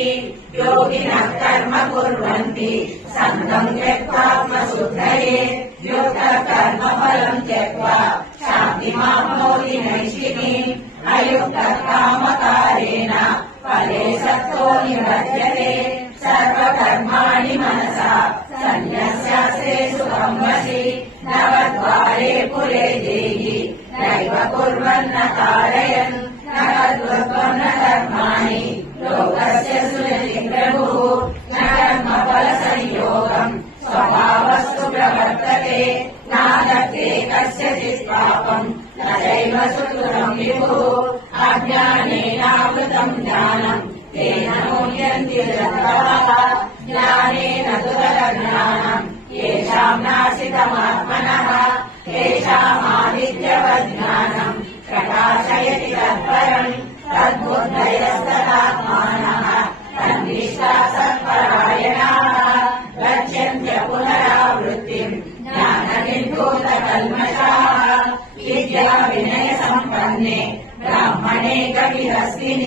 भवति योगिनः कर्म कुर्वन्ति सङ्गम् त्यक्त्वात्मशुद्धये युक्तः कर्मफलम् त्यक्त्वा शान्तिमाप्नोति नैष्ठिकीम् अयुक्तः कामकारेण फले सक्तो निबध्यते सर्वकर्माणि मनसा सन्न्यस्यास्ते सुखं वसि नवद्वारे पुरे देहि नैव कुर्वन्न कारयन् न तद्वत्त्वं न कर्माणि लोकस्य सुनति प्रभुः न कर्मफलसंयोगम् स्वभावस्तु प्रवर्तते नादत्ते कस्यचित् पापम् न चैव सुकृतम् विभुः अज्ञानेनावृतम् ज्ञानम् तेन मुह्यन्ति जन्तवः ज्ञानेन तु तदज्ञानम् येषाम् नाशितमात्मनः तेषामादित्यवज्ञानम् प्रकाशयति तत्परम् तद्बुद्धयस्तदात्मानः तन्निष्ठा सत्परायणाः गच्छन्त्य पुनरावृत्तिम् ज्ञाननिर्धूतकल्मषाः विद्याविनयसम्पन्ने ब्राह्मणे कविहस्तिनि